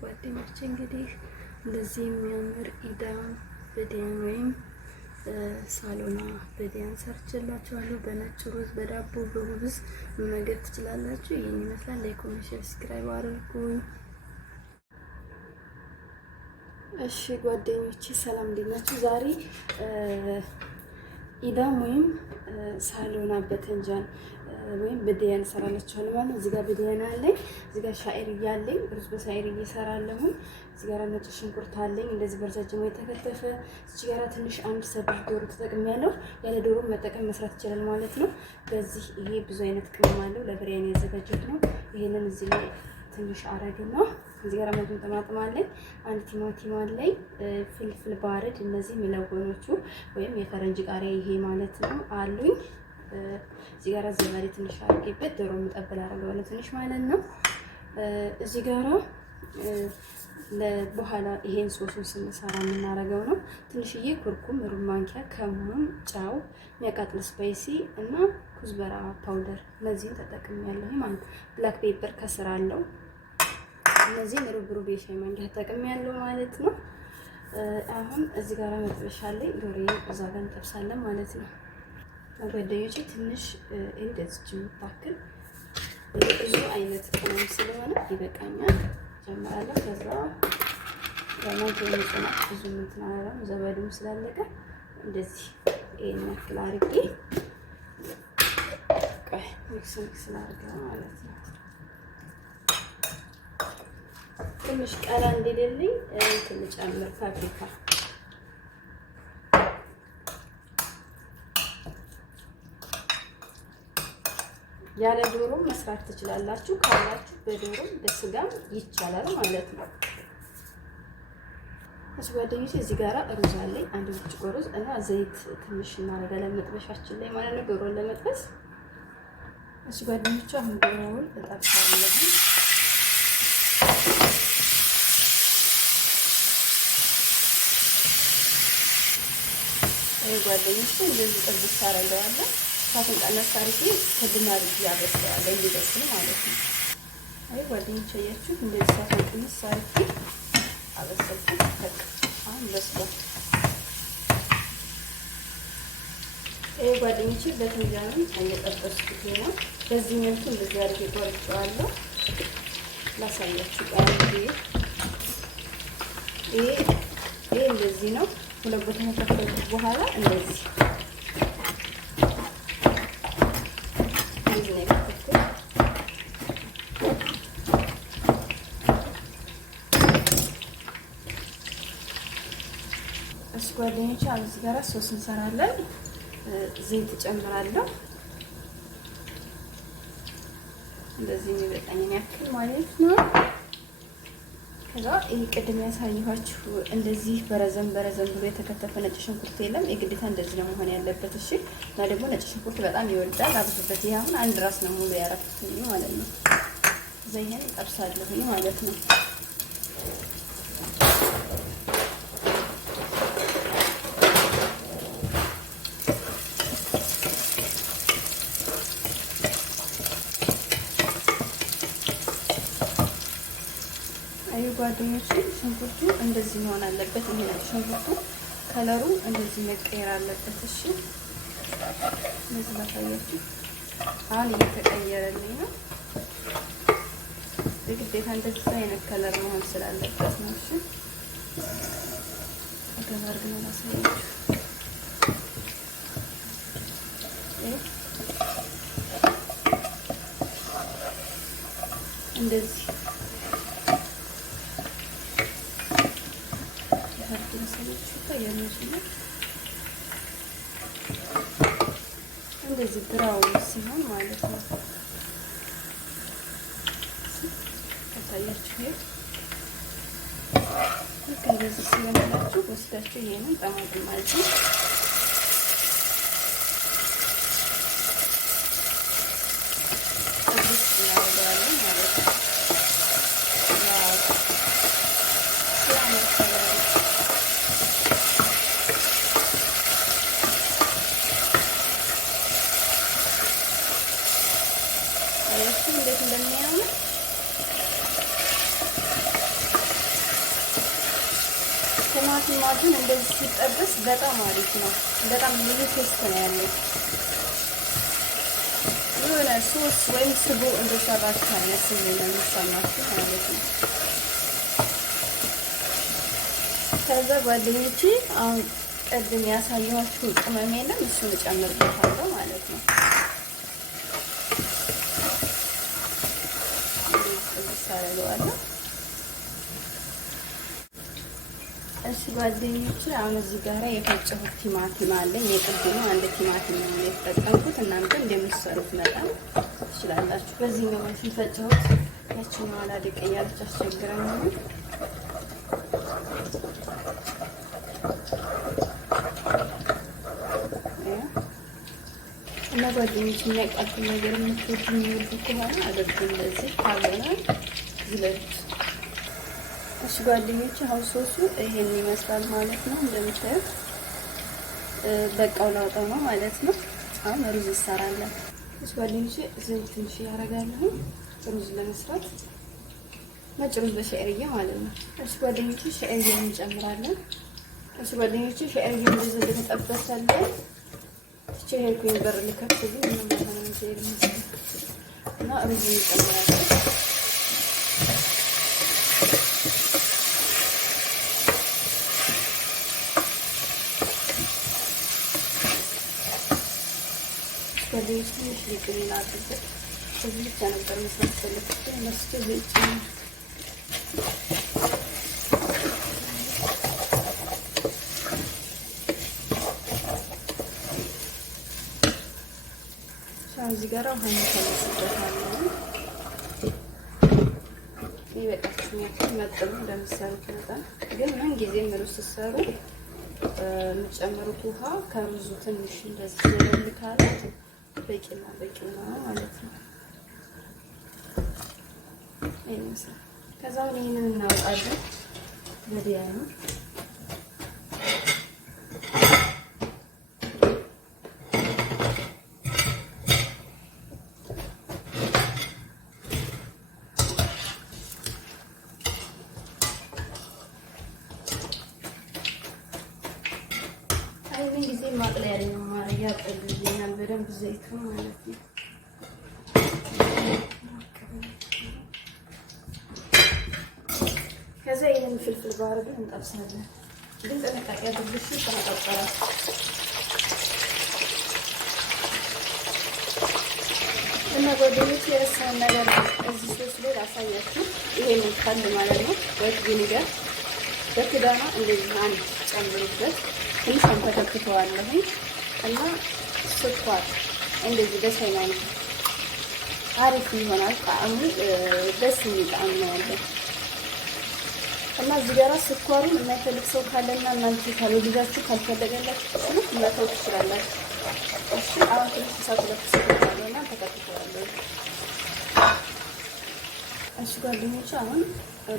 ጓደኞቼ እንግዲህ እንደዚህ የሚያምር ኢዳም በዲያን ወይም ሳሎና በዲያን ሰርችላችኋለሁ። በነጭ ሩዝ፣ በዳቦ፣ በሁብዝ መመገብ ትችላላችሁ። ይህን ይመስላል። ላይክ፣ ኮሜንት፣ ሼር፣ ሰብስክራይብ አድርጉኝ። እሺ ጓደኞቼ ሰላም እንዴት ናችሁ? ዛሬ ኢዳም ወይም ሳሎና በተንጃን ወይም በዲያን ሰራላችኋለሁ ማለት ነው። እዚህ ጋር በዲያን አለኝ፣ እዚህ ጋር ሻዒር እያለኝ ሩዝ በሻዒር እየሰራለሁ። እዚህ ጋር ነጭ ሽንኩርት አለኝ እንደዚህ በረጃጅሙ የተከተፈ። እዚህ ጋር ትንሽ አንድ ሰብር ዶሮ ተጠቅሜያለሁ። ያለ ዶሮ መጠቀም መስራት ይችላል ማለት ነው። በዚህ ይሄ ብዙ አይነት ቅመም አለው ለብሪያኒ ያዘጋጀሁት ነው። ይሄንን እዚህ ላይ ትንሽ አረግና እዚህ ጋር ማጥም ተማጥም አለኝ። አንድ ቲማቲም አለኝ፣ ፍልፍል ባርድ፣ እነዚህ ሚለወኖቹ ወይም የፈረንጅ ቃሪያ ይሄ ማለት ነው አሉኝ። እዚህ ጋር ዘባሪ ትንሽ አድርጌበት ዶሮ መጠበል አደርገዋለሁ ትንሽ ማለት ነው። እዚህ ጋር ለበኋላ ይሄን ሶሱን ስንሰራ የምናደርገው ነው። ትንሽዬ ኩርኩም፣ ሩብ ማንኪያ ከሙን፣ ጫው፣ የሚያቃጥል ስፓይሲ እና ኩዝበራ ፓውደር እነዚህን ተጠቅሜያለሁ ማለት ነው። ብላክ ፔፐር ከስር አለው። እነዚህን ሩብ የሻይ ማንኪያ ተጠቅሜያለሁ ማለት ነው። አሁን እዚህ ጋር መጥበሻ ላይ ዶሮዬ እዛ ጋር እንጠብሳለን ማለት ነው። ጓደኞቼ ትንሽ እንደዚህ የምታክል ብዙ አይነት ቅመም ስለሆነ ይበቃኛል። ጀምራለሁ። ከዛ ለማንተ የሚጠና ብዙ ምትናረም ዘበዱም ስላለቀ እንደዚህ ይሄን ያክል አድርጌ ቆይ ሚክስ ላድርገው ማለት ነው። ትንሽ ቀላ እንዲልልኝ ትንሽ ጨምር ፓፕሪካ ያለ ዶሮ መስራት ትችላላችሁ። ካላችሁ በዶሮም በስጋም ይቻላል ማለት ነው። እሺ ጓደኞቼ እዚህ ጋር ሩዝ አለኝ፣ አንድ ብርጭቆ ሩዝ እና ዘይት ትንሽ እናደርጋለን መጥበሻችን ላይ ማለት ነው ዶሮን ለመጥበስ። እሺ ጓደኞቼ አሁን ዶሮውን እጠብሳለሁ። ጓደኞቼ እንደዚህ ጥብስ አደርገዋለሁ። ሳቱን ቀነስ አድርጌ ከድና አድርጌ አበስለዋለሁ እንዲበስል ማለት ነው። አይ ጓደኞቼ አያችሁ እንደዚህ ሳቱን ቀነስ አድርጌ አበሰልኩት። በቃ አሁን በስሏል። ይሄ ጓደኞቼ በትንጃንም እየጠበስኩት ነው። በዚህ መልኩ እንደዚህ አድርጌ ቆርጬዋለሁ። ላሳያችሁ ቀርቤ ይሄ እንደዚህ ነው። ሁለት ቦታ ከፈለኩት በኋላ እንደዚህ ጓደኞቼ እዚህ ጋር ሶስ እንሰራለን። ዘይት ጨምራለሁ እንደዚህ የሚበቃኝን ያክል ማለት ነው። ከዛ ይሄ ቅድም ያሳየኋችሁ እንደዚህ በረዘም ብሎ የተከተፈ ነጭ ሽንኩርት የለም የግዴታ እንደዚህ ነው መሆን ያለበት። እሺ እና ደግሞ ነጭ ሽንኩርት በጣም ይወዳል አብዙበት። ይሄ አሁን አንድ ራስ ነው ሙሉ ያረኩት ማለት ነው። ዘይሄን እጠብሳለሁ ማለት ነው። ጓደኞቼ ሽንኩርቱ እንደዚህ መሆን አለበት። ይሄ ሽንኩርቱ ከለሩ እንደዚህ መቀየር አለበት። እሺ እንደዚህ ባታያችሁ አሁን እየተቀየረልኝ ነው። በግዴታ እንደዚህ አይነት ከለር መሆን ስላለበት ነው። እሺ አገባር ግን ላሳያችሁ እንደዚህ እንደዚህ ብራውን ሲሆን ማለት ነው። ታያችሁ ልክ እንደዚህ ሲሆንላችሁ ወስዳችሁ ይሄንን ጠማጥም ማለት ነው እናደርጋለን ማለት ነው። እንዴት እንደሚያምር ቲማቲም ማጁን እንደዚህ ሲጠበስ በጣም አሪፍ ነው። በጣም ልዩ ቴስት ነው ያለው። የሆነ ሶስ ወይም ስጎ እንደሰራችሁ አይነት ስሜት ነው የሚሰማችሁ ማለት ነው። ከዛ ጓደኞቼ አሁን ቅድም ያሳየኋችሁ ቅመም የለም እሱን እጨምርበታለሁ ማለት ነው። ሳረጋለሁ። እሺ ጓደኞቼ አሁን እዚህ ጋር የፈጨሁት ቲማቲም አለኝ። የቅድሙ አንድ ቲማቲም ነው የተጠቀምኩት። እናንተ እንደምትሰሩት መጠን ትችላላችሁ። በዚህ ነው የፈጨሁት። ያቺኛዋ አላደቀ እያለች አስቸግረኝ እና ጓደኞቼ የሚያቃጥል ነገር የምትወዱ የሚወዱ ከሆነ አድርጉ። እንደዚህ ካልሆነ ዝለሉት። እሺ ጓደኞቼ አሁን ሶሱ ይሄን ይመስላል ማለት ነው። እንደምታዩት በቃው ላውጣው ነው ማለት ነው። አሁን ሩዝ እንሰራለን። እሺ ጓደኞቼ ዘይት ትንሽ ያደርጋለሁ ሩዝ ለመስራት ነጭ ሩዝ በሸዕርያ ማለት ነው። እሺ ጓደኞቼ ሸዕርያ እንጨምራለን። እሺ ጓደኞቼ ሸዕርያ እንደዚህ እንደተጠበሰልን ሄድኩኝ በር ልከፍት እና ሩዝ እንጨምራለን። ጓደኞቼ ትንሽ ሊጥና አድርገን እዚህ ብቻ ነበር መስራት ፈለኩት። መስቶ ዘይት እዚህ ጋር ውሃ እንከለስበታለን። ይበቃችኋል። መጥሩ እንደምትሰሩት መጠን ግን ምን ጊዜም ሩዝ ስትሰሩ የምትጨምሩት ውሃ ከሩዙ ትንሽ እንደዚህ ዘለል ካለ በቂና በቂ ነው ማለት ነው። ይሄንስ ከዛው ይሄንን እናወጣለን ወዲያ ነው። አይን ጊዜ ማጥለያ ነው ማረያ ያቀልልኛል በደንብ ዘይቱ ማለት ነው። ከዛ ይሄን ፍልፍል ባረግ እንጠብሳለን። ግን ጥንቃቄ አድርጉ ተነጣጣራ እና ጓደኞቼ የረሳውን ነገር እዚህ ሶስ ላይ አሳያችሁ። ይሄን ካለ ማለት ነው ወጥ ቪኒገር በክዳና እንደዚህ አንድ ጨምሩበት። ትንሽ አንተከትተዋለሁ እና ስኳር እንደዚህ በሻይ ማለት አሪፍ ይሆናል። ጣዕሙ ደስ የሚል ጣዕም ነው ያለው እና እዚህ ጋር ስኳሩን የማይፈልግ ሰው ካለና እናንተ ካልወደዳችሁ ካልፈለገላችሁ ሁሉ መተው ትችላላችሁ። እሺ አሁን ትንሽ እሳት ለፍስልታለና ተከትተዋለሁ። እሺ ጓደኞቼ አሁን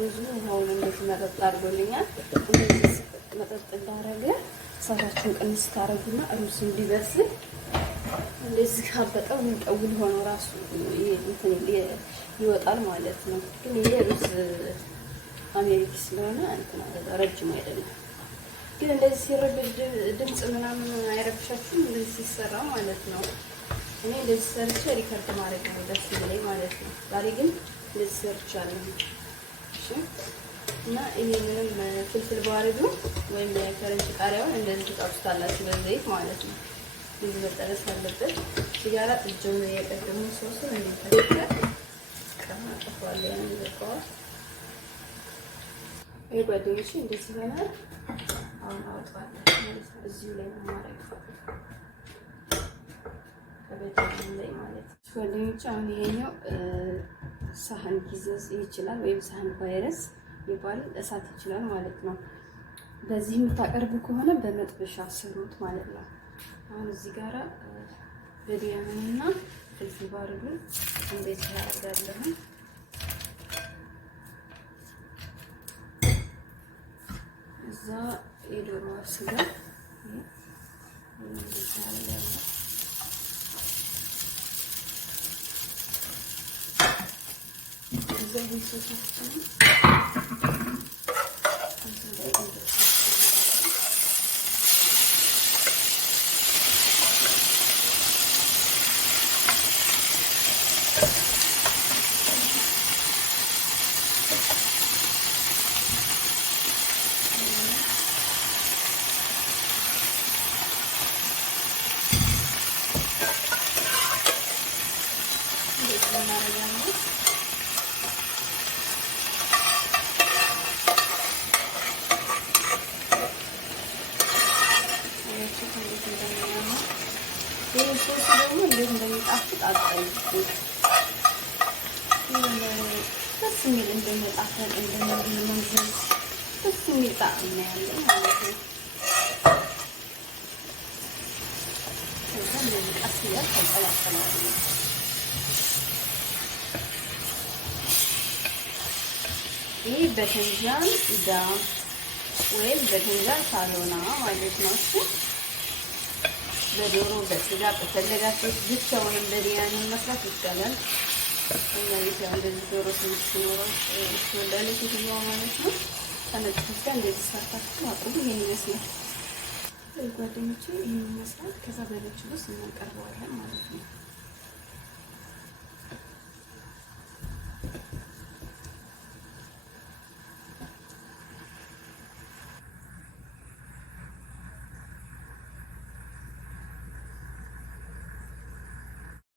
ሩዙ ውሃውን እንደዚህ መጠጥ አድርጎልኛል። እንደዚህ መጠጥ እንዳረገ እሳታችሁን ቅንስ ታረጉና ሩዝ እንዲበስል እንደዚህ ካበጠው የሚጠውል ሆኖ ራሱ ይወጣል ማለት ነው። ግን ይሄ ሩዝ አሜሪካ ስለሆነ እንትና ረጅም አይደለም። ግን እንደዚህ ሲረብሽ ድምጽ ምናምን አይረብሻችሁም? እንደዚህ ሲሰራ ማለት ነው። እኔ እንደዚህ ሰርቼ ሪከርድ ማድረግ ነው ደስ ይለኝ ማለት ነው። ዛሬ ግን እንደዚህ ሰርቻለሁ። እሺ እና ይሄ ምንም ፍልፍል ባረዱ ወይም የፈረንጅ ቃሪያውን እንደዚህ ተጣጣላችሁ በዘይት ማለት ነው። እንደዚህ መጠረስ አለበት። ሲጋራ ጥጆም የቀደሙ ሶስን እንደተደረገ ከማጥፋለ ያን ይበቃዋል። ይሄ ጓደኞቼ እንደዚህ ይሆናል። አሁን አውጣለሁ ማለት ነው። እዚሁ ላይ ማድረግ ከበደም ላይ ማለት ነው። ጓደኞቼ አሁን ይሄኛው ሳህን ጊዜስ ይችላል ወይም ሳህን ቫይረስ ይባላል እሳት ይችላል ማለት ነው። በዚህ የምታቀርቡ ከሆነ በመጥበሻ ስሩት ማለት ነው። አሁን እዚህ ጋራ በዲያምና ፍልፍል ባርዱ እንዴት ያደርጋለሁ እዛ የዶሮ ስጋ እዛ ይሰጣችሁ እንደመንዘዝ እሱ የሚል ጣዕም ነው ያለው ማለት ነው። ከዛ እንደዚህ ቀስ እያል ተንቀላቀላለን። ይህ በተንጃን ዳም ወይም በተንጃን ሳሎና ማለት ነው። እሱ በዶሮ በስጋ በፈለጋችሁት ብቻውንም በቢሪያኒ መስራት ይቻላል። እኛ ቤት ያው እንደዚህ ዶሮ ትንሽ ሲኖረው እሱ እንዳለ ሴትዮዋ ማለት ነው። ከነጭ ጋር እንደዚህ ሰርታችሁ አቅርቡ። ይሄን ይመስላል ጓደኞቼ፣ ይሄን ይመስላል። ከዛ በሌሎች ውስጥ እናቀርበዋለን ማለት ነው።